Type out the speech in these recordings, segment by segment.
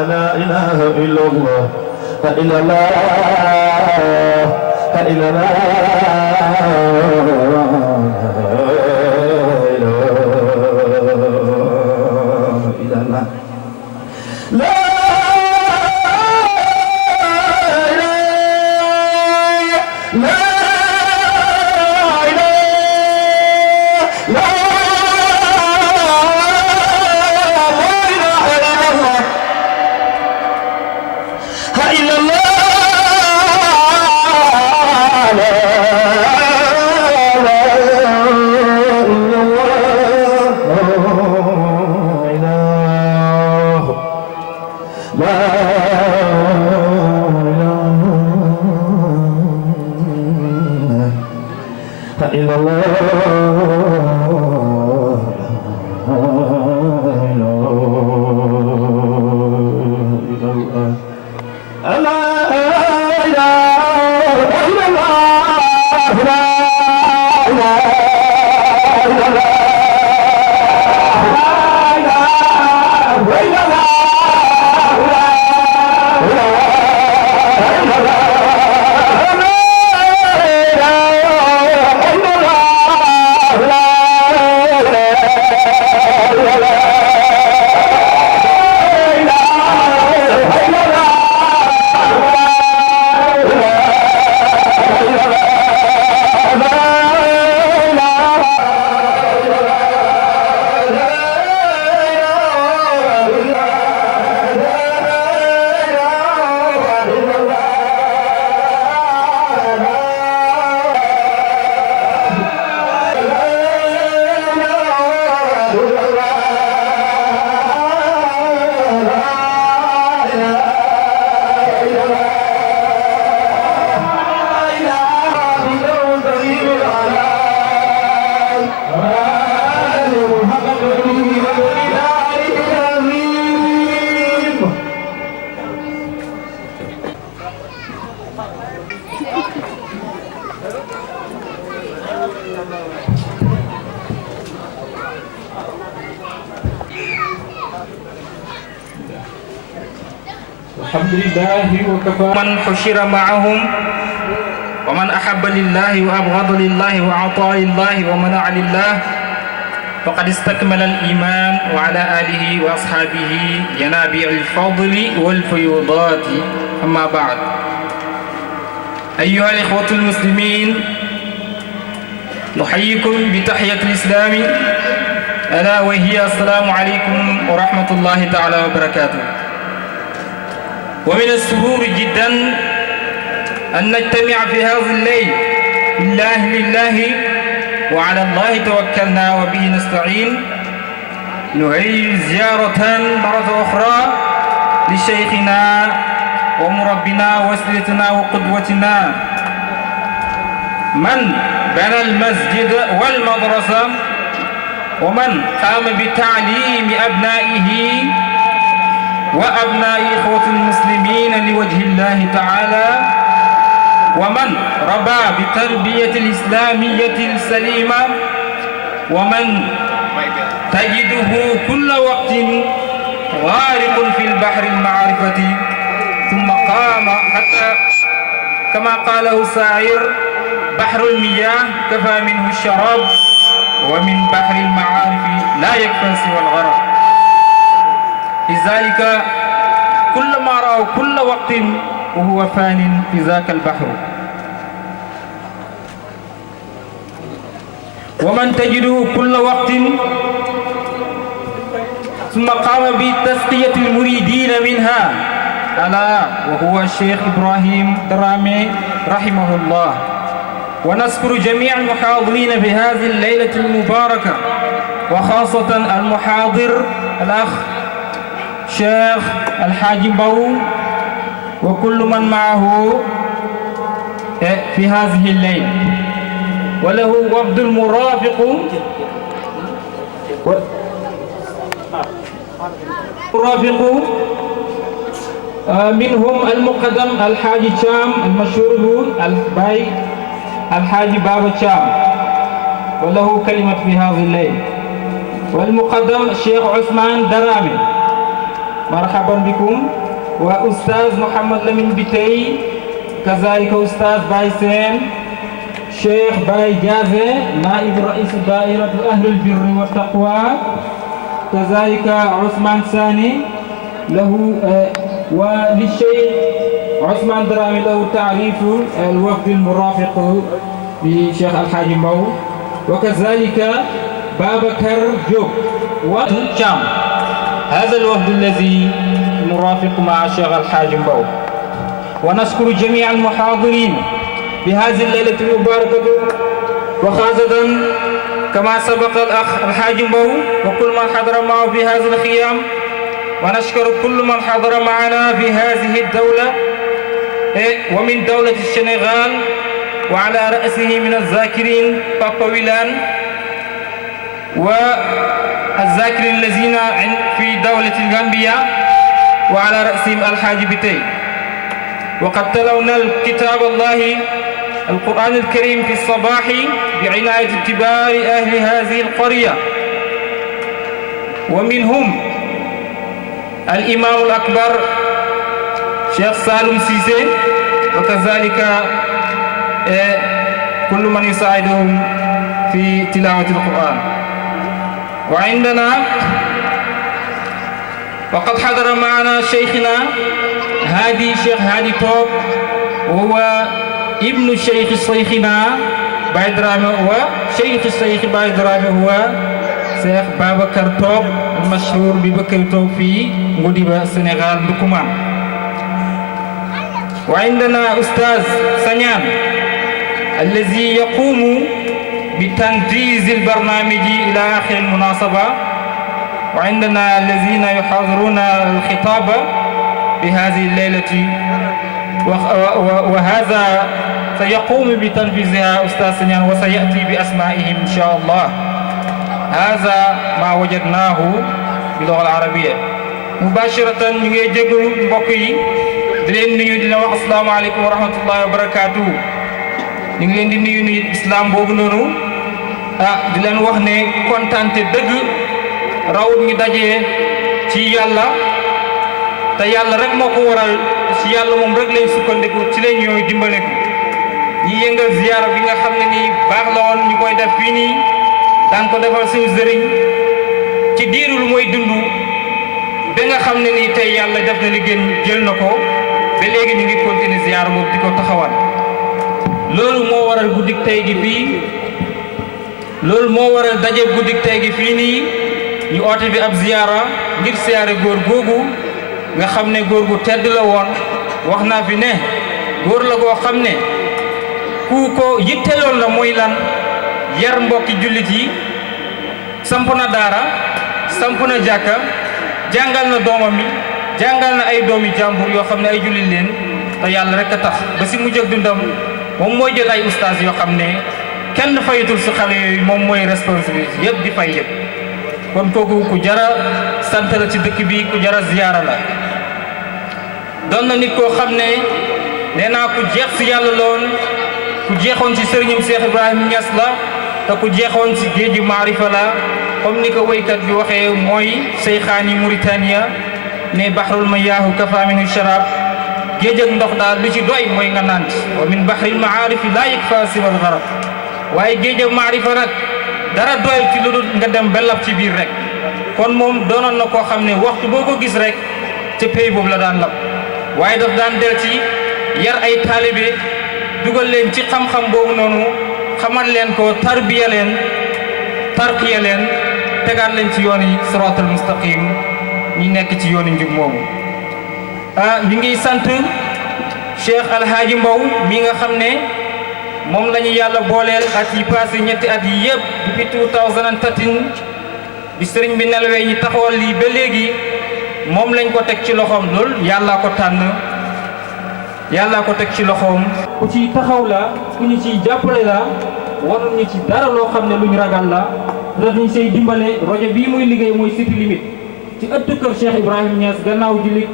لا إله إلا الله لا إله إلا الله لا الحمد لله وكفى من حشر معهم ومن أحب لله وأبغض لله وأعطى لله ومنع لله فقد استكمل الإيمان وعلى آله وأصحابه ينابيع الفضل والفيوضات. أما بعد، أيها الإخوة المسلمين، نحييكم بتحية الإسلام ألا وهي السلام عليكم ورحمة الله تعالى وبركاته. ومن السرور جدا أن نجتمع في هذا الليل لله وعلى الله توكلنا وبه نستعين. نعيد زيارة مرة أخرى لشيخنا ومربنا ووسيلتنا وقدوتنا من بنى المسجد والمدرسة ومن قام بتعليم أبنائه وأبناء إخوة المسلمين لوجه الله تعالى، ومن ربى بتربية الإسلامية السليمة، ومن تجده كل وقت غارق في البحر المعرفة، ثم قام حتى كما قاله الشاعر: بحر المياه كفى منه الشراب، ومن بحر المعارف لا يكفى سوى الغرق. لذلك كلما رأوا كل وقت وهو فان في ذاك البحر. ومن تجده كل وقت ثم قام بتسقية المريدين منها ألا وهو الشيخ إبراهيم درامي رحمه الله. ونذكر جميع المحاضرين في هذه الليلة المباركة، وخاصة المحاضر الأخ شيخ الحاج باو وكل من معه في هذه الليلة، وله وفد المرافق منهم المقدم الحاج شام المشهور الباي الحاج بابا شام، وله كلمة في هذه الليلة. والمقدم الشيخ عثمان درامي، marhaban bikum. Wa Oustaz Mouhamed Lamine Biteye kazalika Oustaz Baye Sène, Cheikh Baye Diazé naib rais da'irat ahlul birri wa taqwa, kazalika Ousmane Sani lahu wa للشيخ عثمان درامي له تعريف الوفد المرافق لشيخ الحاج مبو، وكذلك بابكر جوب وشام. هذا الوفد الذي مرافق مع الشيخ الحاج مبو. ونشكر جميع المحاضرين بهذه الليلة المباركة، وخاصة كما سبق الأخ الحاج مبو وكل من حضر معه في هذا الخيام. ونشكر كل من حضر معنا في هذه الدولة ومن دولة السنغال، وعلى رأسه من الذاكرين بابا ويلان والذاكرين الذين في دولة الغامبيا، وعلى رأسهم الحاج بتي. وقد تلونا الكتاب الله القرآن الكريم في الصباح بعناية اتباع أهل هذه القرية، ومنهم الإمام الأكبر شيخ سالم سيسي، وكذلك كل من يساعدهم في تلاوة القرآن. وعندنا وقد حضر معنا شيخنا هادي شيخ هادي توب، وهو ابن شيخ شيخنا باي درامي، وشيخ الشيخ باي درامي هو شيخ بابكر توب المشهور ببكر توب في مديبة السنغال بكمان. وعندنا أستاذ سنيان الذي يقوم بتنفيذ البرنامج إلى آخر المناسبة. وعندنا الذين يحاضرون الخطاب بهذه الليلة، وهذا سيقوم بتنفيذها أستاذ سنيان وسيأتي بأسمائهم إن شاء الله. هذا ما وجدناه باللغة العربية. مباشرة نيجي جيغلو mbokk yi di leen nuyu di la wax assalaamu alaykum wa rahmatullahi wa barakatuh. ñu ngi leen di nuyu nuyu islam boobu noonu di leen wax ne kontante dëgg rawut ñu dajee ci yàlla, te yàlla rek moo ko waral. ci yàlla moom rek lañ sukkandiku, ci lañ ñooy dimbaleku. ñi yëngal ziyaara bi nga xam ne nii baax la woon ñu koy def fii nii, daan ko defal suñu sëriñ ci diirul mooy dund ba nga xam ne nii tey yàlla def na li gën jël na ko ba léegi ñu ngi continuer ziyaara boobu di ko taxawal. loolu moo waral guddik tey gi fii, loolu moo waral daje guddik tey gi fii nii ñu oote bi ab ziyaara ngir siyaare góor googu nga xam ne góor gu tedd la woon. wax naa fi ne góor la goo xam ne ku ko yitteloon la mooy lan, yar mbokki jullit yi, samp na daara, samp na jàkka, jàngal na doomam yi, jàngal na ay doomi jàmbur yoo xam ne ay jullit leen te yàlla rek a tax. ba si mujj ak dundam moom mooy jël ay ustaas yoo xam ne kenn fayatul si xale yooyu, moom mooy responsabilité yëpp di fay yëpp. kon kooku ku jara sant la ci dëkk bi, ku jara ziyaara la. doon na nit koo xam ne nee naa ku jeex si yàlla loon, ku jeexoon ci sëriñam Cheikh Ibrahim Niass la, te ku jeexoon ci géeju maarifa la. comme ni ko woykat bi waxee mooy Seyxaani Mauritania ne bahrul mayaahu kafa minhu sharab, géej ak ndox daal lu ci doy mooy nga naan ci. wa min bahril maarifi laa yakfa siwal gharab, waaye géej ak maarifa nag dara doy ci lu dul nga dem ba lab ci biir rek. kon moom doonoon na koo xam ne waxtu boo ko gis rek ca pays boobu la daan lab, waaye daf daan del ci yar ay taalibe, dugal leen ci xam-xam boobu noonu, xamal leen ko, tarbiya leen, tarqiya leen, tegaat leen ci yoon yi siraatal mustaqim, ñi nekk ci yoonu njub moomu. ñu ngi sant Cheikh Alhaaji Mbow mi nga xam ne moom la ñu yàlla booleel at yi passé ñetti at yi yëpp depuis 2013 bi sëriñ bi nelawee ñi taxawal lii ba léegi moom lañ ko teg ci loxoom. lool yàllaa ko tànn, yàllaa ko teg ci loxoom. ku ci taxaw la, ku ñu ciy jàppale la, warul ñu ci dara loo xam ne lu ñu ragal la. daf ñu say dimbale. rajo bii muy liggéey mooy City Limite ci ëttu kër Cheikh Ibrahim Niass gannaaw julli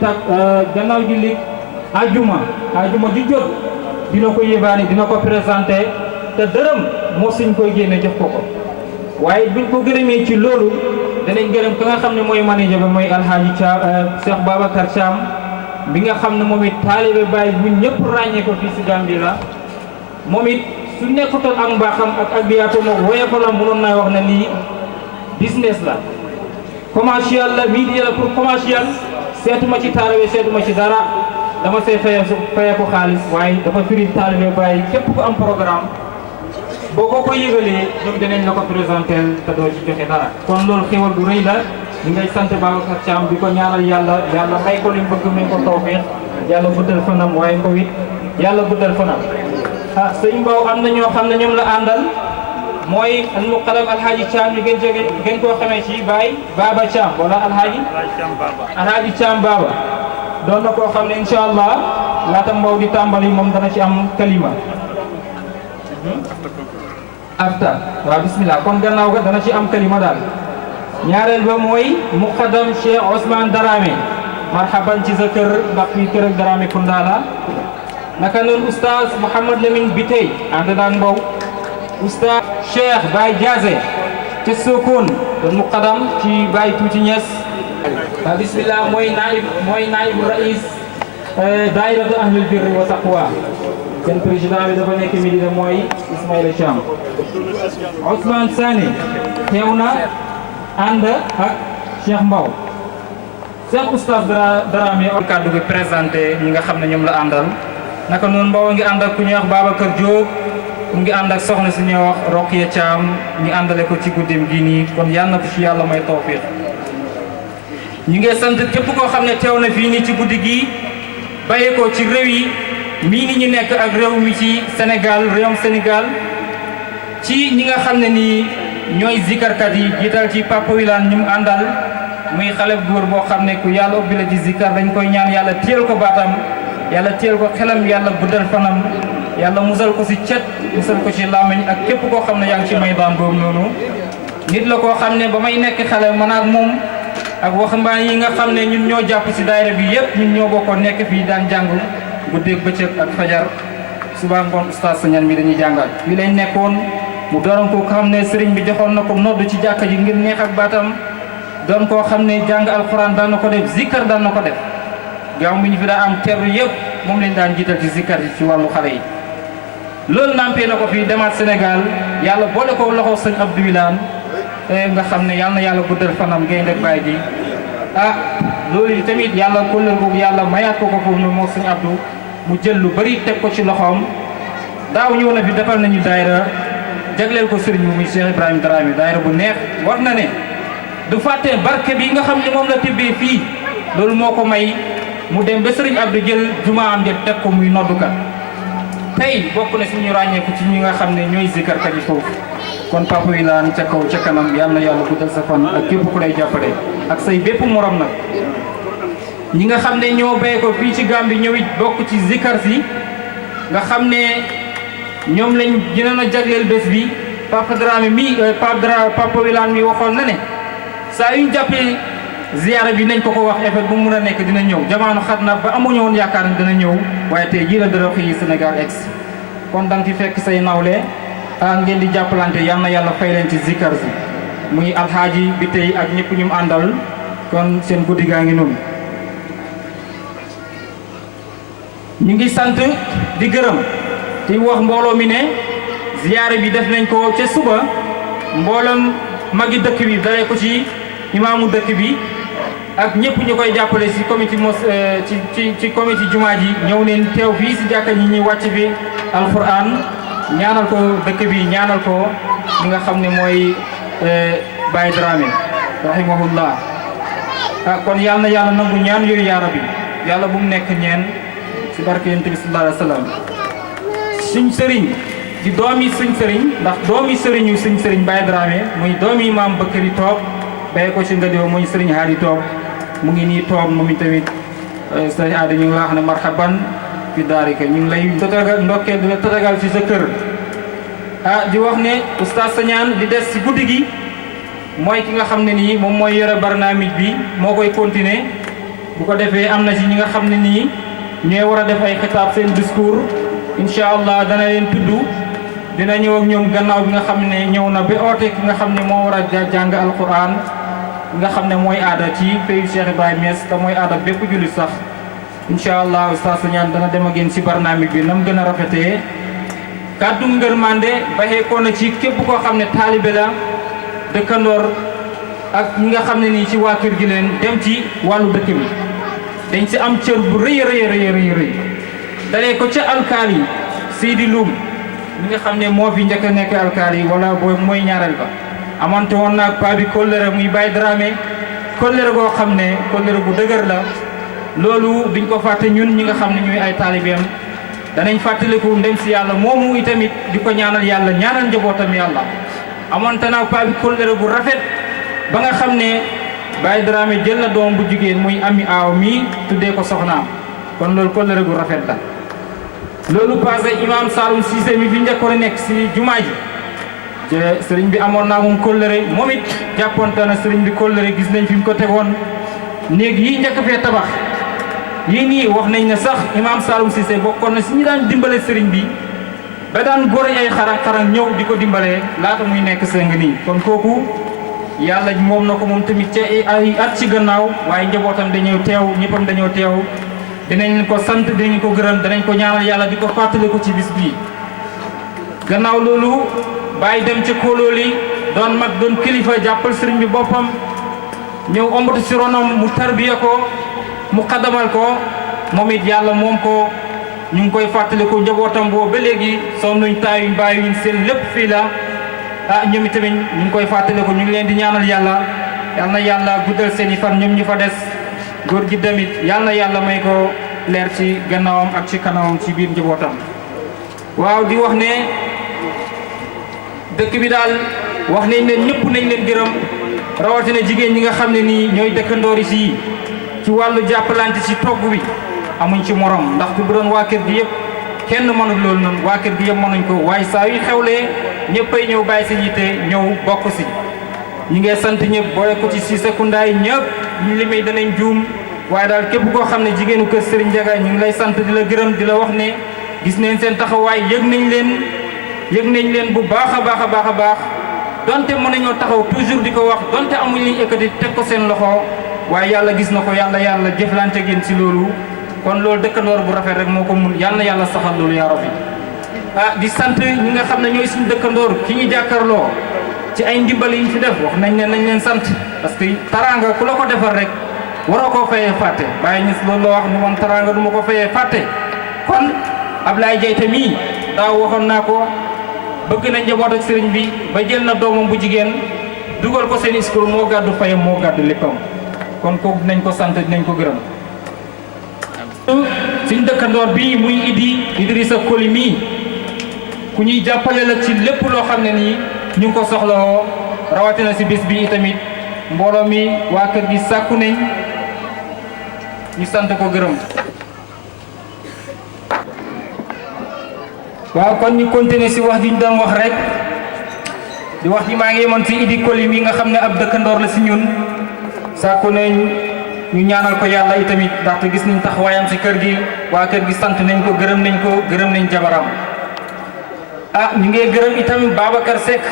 gannaaw julli ajuma ju jot dina ko yébaani, dina ko présenté, te dërëm moo suñ koy génne jox ko ko. waaye buñ ko gërëmee ci loolu danañ gërëm ka nga xam ne mooy manager ba mooy alhaaji Thiam Cheikh Babacar Thiam bi nga xam ne moom it taalibe Baay bu ñëpp ràññee ko fii si Gambie la moom it su nekkutoon ak mbaaxam ak biyaatam ak woyofalam mënoon naa wax ne lii business la commercial la media la pour commercial seetuma ci taalibe seetuma ci dara dama see faye ko xaalis waaye dafa firi taalibe Baay képp ku am programme boo ko yëgalee ñoom dinañ la ko présenté te doo ci joxe dara kon loolu xéwal bu rëy la ñu ngay sant Babacar Thiam di ko ñaanal yàlla may ko li mu bëgg may ko tawfeex yàlla guddal fanam waaye ko it yàlla guddal fanam sëñ Mbow am na ñoo xam ne ñoom la àndal mooy al muqaddam alhaaji Thiam ñu gën koo xamee ci Baay Baba Thiam wala alhaaji Thiam Baba doon na koo xam ne incha allah laata Mbow di tàmbali moom dana ci am kalima afta waaw bismillah kon gannaaw ga dana ci am kalima daal ñaareel ba mooy muqaddam Cheikh Ousmane Darame marhaban ci sa kër ndax fii kër ak Darame Koundala naka noonu oustaz Mouhamad Lamine Bitey ànd naag Mbow oustaz Cheikh Baye Diazé ci Sokone doon muqaddam ci Baye Tuuti Niass waaw bismillah mooy naib rais daayiratu ahlul birri wa taqwa seen président bi dafa nekk Medina mooy Ismaïla Thiam Ousmane Sané teew na ànd ak Cheikh Mbow Cheikh Oustaz Darame kàddu gi présenté ñi nga xam ne ñoom la àndal naka noonu Mbow a ngi ànd ak ku ñuy wax Babacar Diop mu ngi ànd ak soxna si ñuy wax Roqiya Thiam ñu àndale ko ci guddim gi nii kon yal na ko ci yàlla may tawfiq ñu ngi sant képp koo xam ne teew na fii nii ci guddi gi bàyyee ko ci réew yi mii ni ñu nekk ak réew mi ci Sénégal réewum Sénégal ci ñi nga xam ne nii ñooy zikarkat yi jiital ci Papa Wilane ñu mu àndal muy xale góor boo xam ne ku yàlla ubbi la ci zikar dañ koy ñaan yàlla téel ko baatam yàlla téel ko xelam yàlla guddal fanam yàlla musal ko si cet musal ko ci làmmiñ ak képp koo xam ne yaa ngi ci maydaan boobu noonu nit la koo xam ne ba may nekk xale man ak moom ak waxambaane yi nga xam ne ñun ñoo jàpp si daayira bi yëpp ñun ñoo bokkoon nekk fii daan jàng guddeeg bëccëg ak fajar suba ngoon oustaz Sagnane mi dañuy jàngal fii lañ nekkoon mu doon ko xam ne sëriñ bi joxoon na ko nodd ci jàkka ji ngir neex ak baatam doon koo xam ne jàng alxuraan daan na ko def zikkar daan na ko def gaaw mi ñu fi daa am terru yëpp moom lañ daan jiital ci zikkar yi ci wàllu xale yi loolu nampee na ko fii demaat Sénégal yàlla boole ko loxo sëñ Abdou Wilane nga xam ne yal na yàlla guddal fanam gaynde ak baay ji loolu yi tamit yàlla kóllëre boobu yàlla mayaat ko foofu noonu moo sëñ Abdou mu jël lu bari teg ko ci loxoom daaw ñëw na fi defal nañu daayira jagleel ko sëriñ bu muy Cheikh Ibrahima Darame daayira bu neex war na ne du fàtte barke bi nga xam ne moom la tibbee fii loolu moo ko may mu dem ba sëriñ Abdou jël jumaa am ja teg ko muy noddukat tey bokk na si ñu ràññeeku ci ñi nga xam ne ñooy zikarkat yi foofu kon Papa Wilane ca kaw ca kanam yal na yàlla guddal sa fan ak képp ku lay jàppale ak say bépp morom nag ñi nga xam ne ñoo béy ko fii ci Gambie ñëw it bokk ci zikar si nga xam ne ñoom lañ gënoon a jagleel bés bi Papa Darame mi Papa Wilane mi waxoon na ne saa yuñ jàppee ziyaara bi nañ ko wax effet bu mu mun a nekk dina ñëw jamono xat na ba amuñu woon yaakaar ne dina ñëw waaye tey jii la dara xëy Sénégal ex kon danga fi fekk say nawle ngeen di jàppalante yal na yàlla fay leen ci zikar si muy alxaaji bi tey ak ñëpp ñu mu àndal kon seen guddi gaa ngi noonu ñu ngi sant di gërëm di wax mbooloo mi ne ziyaare bi def nañ ko ca suba mbooloom magi dëkk bi dalee ko ci imaamu dëkk bi ak ñëpp ñu koy jàppale si comité ci comité jumaa ji ñëw neen teew fii si jàkka ñi ñuy wàcc bi alquran ñaanal ko dëkk bi ñaanal ko li nga xam ne mooy Baye Darame rahimahullah kon yal na yàlla nangu ñaan yooyu yaa rabbi yàlla bu mu nekk ñeen si barke yonent bi sallallahu alayhi wa sallam suñ sëriñ di doomi suñ sëriñ ndax doomi sëriñu suñ sëriñ Baye Darame muy doomi maam Bakari Toob bay ko ci ngadiwo muy sëriñ Haadi Toob mu ngi nii Toob moom tamit sëriñ Haadi ñu ngi la wax ne marhaban fi daarika ñu ngi lay ndokkeel di la tatagal ci sa kër di wax ne oustaz Sagnane di des ci guddi gi mooy ki nga xam ne nii moom mooy yore barnaamij bi moo koy continuer bu ko defee am na ci ñi nga xam ne nii ñooy war a def ay xitaab seen discours incha allah dana leen tudd dina ñëw ak ñoom gannaaw bi nga xam ne ñëw na ba oote ki nga xam ne moo war a jàng alquran nga xam ne mooy aada ci pays Cheikh Ibrahima Niass te mooy aada bépp jullit sax incha allah Oustaz Ñaan dana dem ak yéen ci barnaami bi nam gën a rafetee kàddu ngërmande baxee ko na ci képp koo xam ne taalibe la dëkkandoor ak ñi nga xam ne nii ci waa kër gi leen dem ci wàllu dëkk bi dañ ci am cër bu rëy rëy dalee ko ca alkaali Seydi Loum mi nga xam ne moo fi njëkk a nekk alkaali wala booy mooy ñaareel ba amante woon naag paa bi kóllëre muy Baye Dramé kóllëre goo xam ne kóllëre bu dëgër la loolu duñ ko fàtte ñun ñi nga xam ne ñuy ay taalibeem danañ fàttaliku ndem si yàlla moomu itamit di ko ñaanal yàlla ñaanal njabootam yàlla amante naag paa bi kóllëre bu rafet ba nga xam ne Baye Dramé jël na doom bu jigéen muy ami aaw mi tuddee ko soxnaam kon loolu kóllëre gu rafet la loolu passé imam Saloum Cissé mi fi njëkkoon a nekk si jumaa ji te sëriñ bi amoon naa moom kóllëre moom it jàpponte na sëriñ bi kóllëre gis nañ fi mu ko tegoon néeg yi njëkk fee tabax yii nii wax nañ ne sax imam Saloum Cissé bokkoon na si ñi daan dimbale sëriñ bi ba daan góor ay xarang ñëw di ko dimbalee laata muy nekk sëng nii kon kooku yàlla moom na ko moom tamit ci ay at ci gannaaw waaye njabootam dañoo teew ñëppam dañoo teew dinañ ko sant dinañ ko gërëm danañ ko ñaanal yàlla di ko fàttali ko ci bis bii gannaaw loolu bàyyi dem ci kóolóoli doon mag doon kilifa jàppal sëriñ bi boppam ñëw ombatu si ronam mu tarbiya ko mu xadamal ko moom it yàlla moom ko ñu ngi koy fàttali ko njabootam boobu ba léegi sonnuñ taayuñ bàyyiwuñ seen lépp fii la ñoom itamit ñu ngi koy fàttali ko ñu ngi leen di ñaanal yàlla yal na yàlla guddal seen i fan ñoom ñu fa des góor gi damit yal na yàlla may ko leer ci gannaawam ak ci kanamam ci biir njabootam waaw di wax ne dëkk bi daal wax nañ leen ñëpp nañ leen gërëm rawatina jigéen ñi nga xam ne nii ñooy dëkkandoori si ci wàllu jàppalante ci togg bi amuñ ci morom ndax bu doon waa kër gi yëpp kenn mënul loolu noonu waa kër gi yëpp mënuñ ko waaye saa yu xewlee ñëppay ñëw bàyyi si yitte ñëw bokk si ñi ngay sant ñëpp boole ko ci si secondaire ñëpp ñu limee danañ juum waaye daal képp koo xam ne jigéenu kër Serigne Ndiaga ñu ngi lay sant di la gërëm di la wax ne gis nañ seen taxawaay yëg nañ leen bu baax a baax donte mën nañoo taxaw toujours di ko wax donte amuñ liñ ekkati teg ko seen loxo waaye yàlla gis na ko yàlla jëflante ngeen si loolu kon loolu dëkkandoor bu rafet rek moo ko mun yàlla saxal loolu yaa rabbi di sant ñi nga xam ne ñooy suñu dëkkandoor ki ñu jàkkaarloo ci ay ndimbal yi ñu fi def wax nañ leen sant parce que taraanga ku la ko defal rek waroo koo fayee fàtte bàyyi ñis loolu la wax ni man taraanga du ma ko fayee fàtte kon Ablaye Jayte mii daaw waxoon naa ko bëgg na njaboot ak sëriñ bi ba jël na doomam bu jigéen dugal ko seen iskool moo gàddu fayam moo gàddu léppam kon kooku dinañ ko sant dinañ ko gërëm suñ dëkkandoor bii muy Idrissa Koli mii ku ñuy jàppale la ci lépp loo xam ne nii ñu ngi ko soxlawoo rawatina si bis bi itamit mbooloo mi waa kër gi sàkku nañ ñu sant ko gërëm waaw kon ñu continuer si wax ji ñu doon wax rek di wax ji maa ngi yemoon si Idi Koli mi nga xam ne ab dëkkandoor la si ñun sàkku nañ ñu ñaanal ko yàlla itamit ndaxte gis nañ taxawaayam si kër gi waa kër gi sant nañ ko gërëm nañ jabaram ñu ngi gërëm itamit Babacar Seck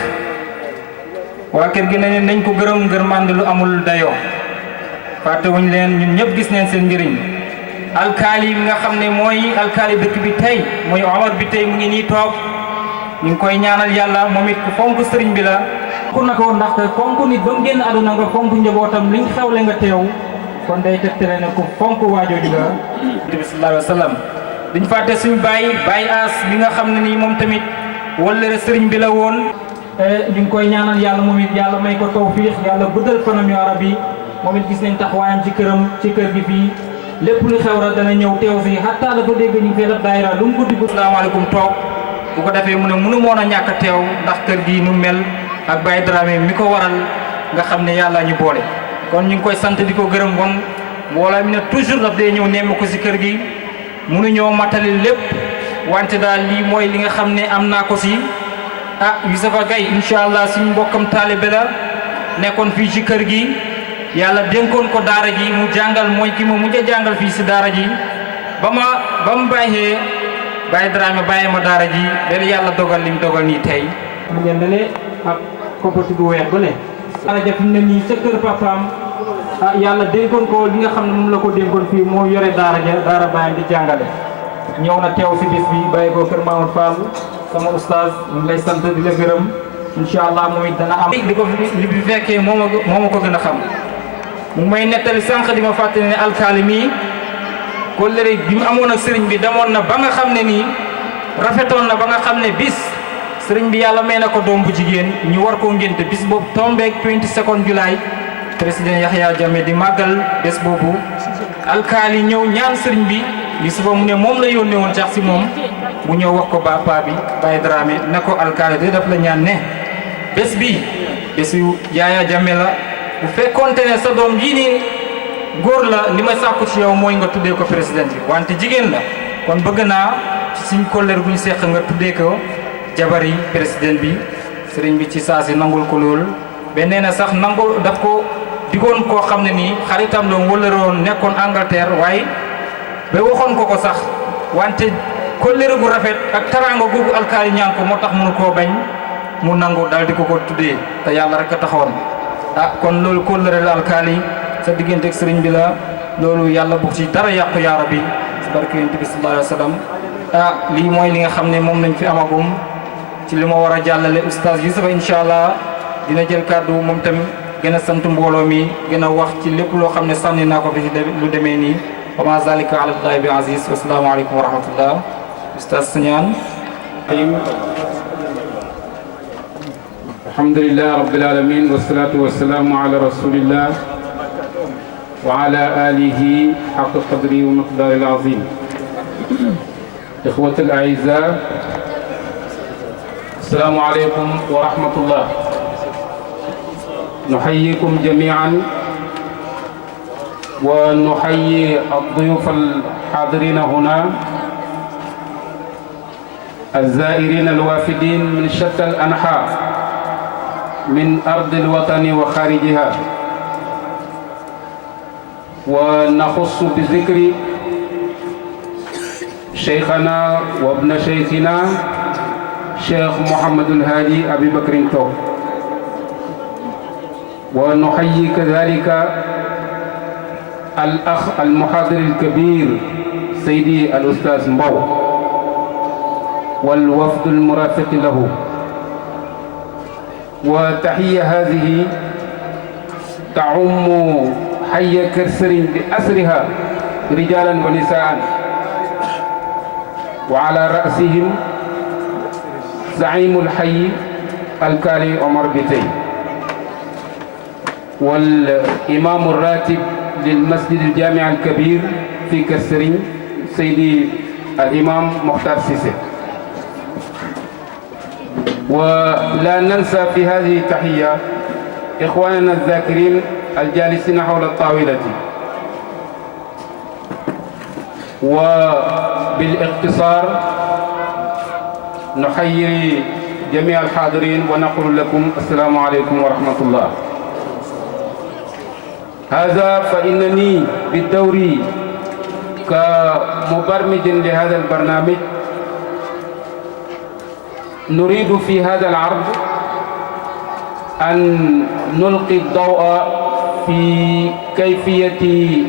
waa kër gi nañ ko gërëm ngërmande lu amul dayoo fàtte wuñ leen ñun ñëpp gis nañ seen njëriñ alkaali bi nga xam ne mooy alkaali dëkk bi tey mooy Omar bi tey mu ngi nii toog ñu ngi koy ñaanal yàlla moom it ku fonk sëriñ bi la ku na ko ndaxte fonk nit ba mu génn àdduna nga fonk njabootam liñ xewle nga teew kon day tegtale ne ku fonk waajooju nga bi sallallahu alayhi wa sallam duñ fàtte suñu Baye As bi nga xam ne nii moom tamit wala sëriñ bi la woon ñu ngi koy ñaanal yàlla moom it yàlla may ko tawfiix yàlla guddal fanam yaa rabbi moom it gis nañ taxawaayam ci kër gi fii lépp lu xew rek dana ñëw teew fii xataa dafa dégg ñu fee def daayira lu mu guddi guddi salaamaaleykum toog bu ko defee mu ne mënu moon a ñàkk a teew ndax kër gi nu mel ak Baye Dramé mi ko waral nga xam ne yàlla ñu boole kon ñu ngi koy sant di ko gërëm woon mbooloo mi ne toujours daf day ñëw nemm ko si kër gi mënuñoo matali lépp wante daal lii mooy li nga xam ne am naa ko si Youssoufa Gaye incha allah suñu mbokkam taalibe la nekkoon fii ci kër gi yàlla dénkoon ko daara ji mu jàngal mooy ki mu mujj a jàngal fii si daara ji ba mu bàyyee Baye Dramé bàyyee ma daara ji léegi yàlla dogal li mu dogal nii tey. mu ngeen dalee ak koppati bu weex ba ne daraja fi mu ne nii ca kër papaam yàlla dénkoon ko li nga xam ne moom la ko dénkoon fii moo yore daara baayam di jàngale ñëw na teew si bis bi bàyyi ko kër Mamadou Fall sama oustaz ñu lay sant di la gërëm incha allah moom it dana am di ko li bi fekkee moo ma ko gën a xam mu may nettali sànq di ma fàttali ne alkaali mii kóllëre bi mu amoon ak sëriñ bi demoon na ba nga xam ne nii rafetoon na ba nga xam ne bis sëriñ bi yàlla may na ko doom bu jigéen ñu war koo ngénte bis boobu tombeek 22 July président Yahya Jammeh di màggal bés boobu alkaali ñëw ñaan sëriñ bi Yusufa mu ne moom la yónnee woon sax si moom mu ñëw wax ko papa bi Baye Dramé ne ko alkaali de daf la ñaan ne bés bi bésu Yahya Jammeh la bu fekkoonte ne sa doom jii nii góor la li ma sàkku ci yow mooy nga tuddee ko président bi wante jigéen la kon bëgg naa ci suñ kóllëre bu ñu seq nga tuddee ko jabari président bi sëriñ bi ci saa si nangul ko lool beneen na sax nangul daf ko digoon koo xam ne nii xaritam la wëllëroon nekkoon Angleterre waaye ba waxoon ko sax wante kóllëre gu rafet ak taraanga googu alkaali ñaan ko moo tax mënu koo bañ mu nangu daal di ko tuddee te yàlla rek a taxoon kon loolu kóllëre la alkaali sa diggante ak sëriñ bi la loolu yàlla bu ci dara yàqu yaa rabbi si barke yonent bi sallallahu alayhi wa sallam lii mooy li nga xam ne moom lañ fi amagum ci li ma war a jàllale oustaz Yusufa incha allah dina jël kàddu moom tamit gën a sant mbooloo mi gën a wax ci lépp loo xam ne sànni naa ko fi lu demee nii wa ma zalika ala llahi bi aziz wa salaamu aleykum wa rahmatullah oustaz Sagnane alhamdulillah rabbil alamin wassalatu wassalamu ala rasulillah wa ala alihi haqqa qadri wa miqdari al-azim ikhwati al-a'izza assalamu alaykum wa rahmatullah nuhayyikum jami'an wa nuhayyi ad-duyuf al-hadirin huna الزائرين الوافدين من شتى الأنحاء من أرض الوطن وخارجها ونخص بذكر شيخنا وابن شيخنا شيخ محمد الهادي أبي بكر تو ونحيي كذلك الأخ المحاضر الكبير سيدي الأستاذ مبو والوفد المرافق له وتحية هذه تعم حي كرسر بأسرها رجالا ونساء وعلى رأسهم زعيم الحي الكالي عمر بيتي والإمام الراتب للمسجد الجامع الكبير في كرسر سيدي الإمام مختار سيسي ولا ننسى في هذه التحية إخواننا الذاكرين الجالسين حول الطاولة وبالاختصار نحيي جميع الحاضرين ونقول لكم السلام عليكم ورحمة الله. هذا فإنني بالدوري كمبرمج لهذا البرنامج نريد في هذا العرض أن نلقي الضوء في كيفية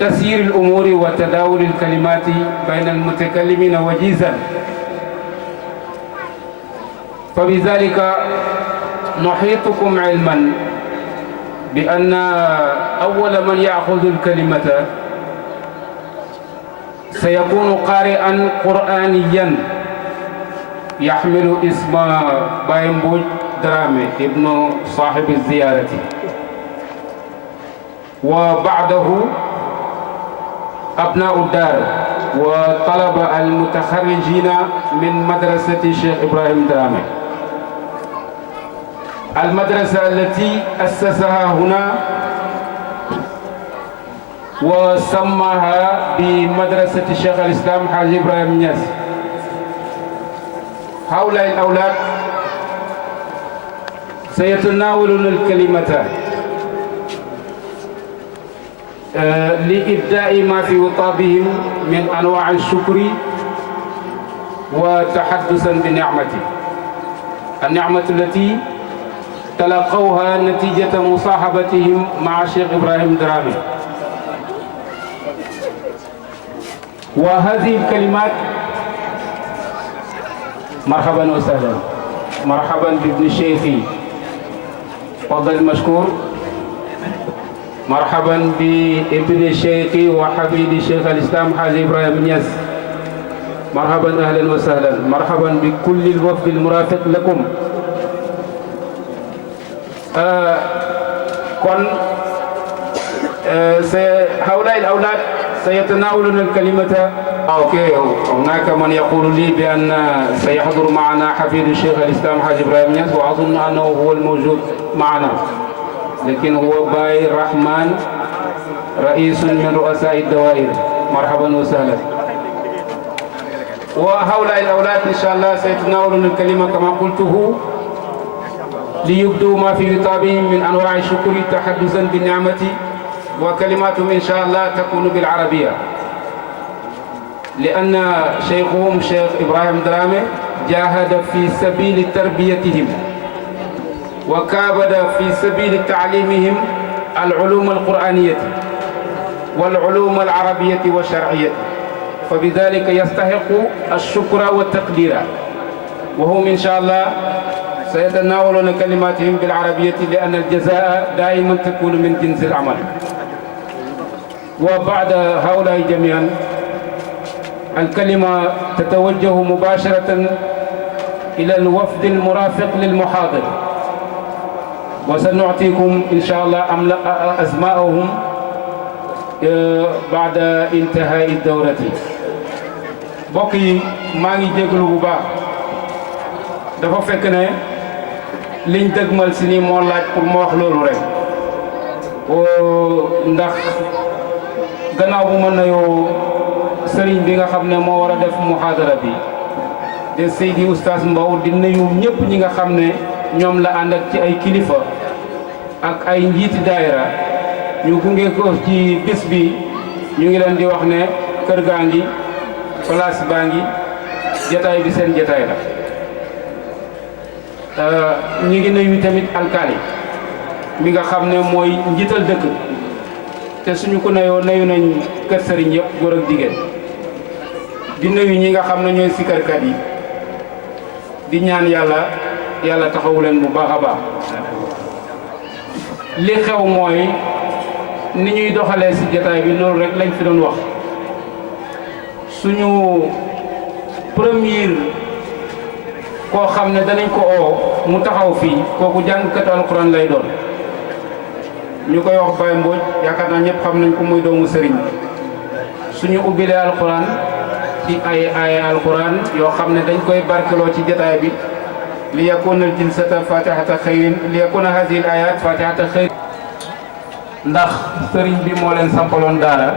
تسيير الأمور وتداول الكلمات بين المتكلمين وجيزا، فبذلك نحيطكم علما بأن أول من يأخذ الكلمة سيكون قارئا قرآنيا يحمل اسم بايمبوج درامي ابن صاحب الزيارة، وبعده أبناء الدار وطلبة المتخرجين من مدرسة الشيخ إبراهيم درامي، المدرسة التي أسسها هنا وسماها بمدرسة الشيخ الإسلام حاج إبراهيم نياس. هؤلاء الأولاد سيتناولون الكلمة لإبداء ما في وطابهم من أنواع الشكر وتحدثا بنعمته، النعمة التي تلقوها نتيجة مصاحبتهم مع الشيخ إبراهيم درامي. وهذه الكلمات مرحبا وسهلا، مرحبا بابن شيخي، تفضل مشكور. مرحبا بابن شيخي وحفيدي شيخ الإسلام حاج إبراهيم نياس، مرحبا أهلا وسهلا. مرحبا بكل الوفد المرافق لكم. هؤلاء الأولاد سيتناولون الكلمة. أوكي، هناك من يقول لي بأن سيحضر معنا حفيد الشيخ الإسلام حاج إبراهيم نياس، وأظن أنه هو الموجود معنا، لكن هو باي الرحمن رئيس من رؤساء الدوائر. مرحبا وسهلا. وهؤلاء الأولاد إن شاء الله سيتناولون الكلمة كما قلته، ليبدوا ما في خطابهم من أنواع الشكر تحدثا بالنعمة، وكلماتهم إن شاء الله تكون بالعربية، لأن شيخهم شيخ إبراهيم درامي جاهد في سبيل تربيتهم وكابد في سبيل تعليمهم العلوم القرآنية والعلوم العربية والشرعية، فبذلك يستحق الشكر والتقدير. وهم إن شاء الله سيتناولون كلماتهم بالعربية، لأن الجزاء دائما تكون من جنس العمل. وبعد هؤلاء جميعا الكلمة تتوجه مباشرة إلى الوفد المرافق للمحاضر، وسنعطيكم إن شاء الله أسماءهم بعد انتهاء الدورة. بقي ما نجي جلو ببا dafa fekk ne liñ dëgmal si nii moo laaj pour ma wax loolu rek ndax gannaaw bu ma nuyoo sëriñ bi nga xam ne moo war a def muhaadara bi de Seydi Oustaz Mbow, di nuyu ñëpp ñi nga xam ne ñoom la ànd ak ci ay kilifa ak ay njiiti daayira ñu gunge ko ci bis bi. ñu ngi leen di wax ne kër gaa ngi, place baa ngi, jataay bi seen jataay la. ñu ngi nuyu tamit alkaali mi nga xam ne mooy njiital dëkk, te suñu ko nuyoo nuyu nañ kër sëriñ yëpp, góor ak jigéen. di nuyu ñi nga xam ne ñooy sikarkat yi, di ñaan yàlla taxawu leen bu baax a baax. li xew mooy ni ñuy doxalee ci jataay bi, loolu rek lañ fi doon wax. suñu premier koo xam ne danañ ko oo mu taxaw fii, kooku jàngkatu alquran lay doon. ñu koy wax Baye Mbodj, yaakaar naa ñëpp xam nañ ko, muy doomu sëriñ. suñu ubbilee alquran ci ay alquran yoo xam ne dañ koy barkeloo ci jataay bi, li yakuna al-jilsata fatihata xayrin, li yakuna hadihi al-ayat fatihata xayrin. ndax sëriñ bi moo leen sampaloon daara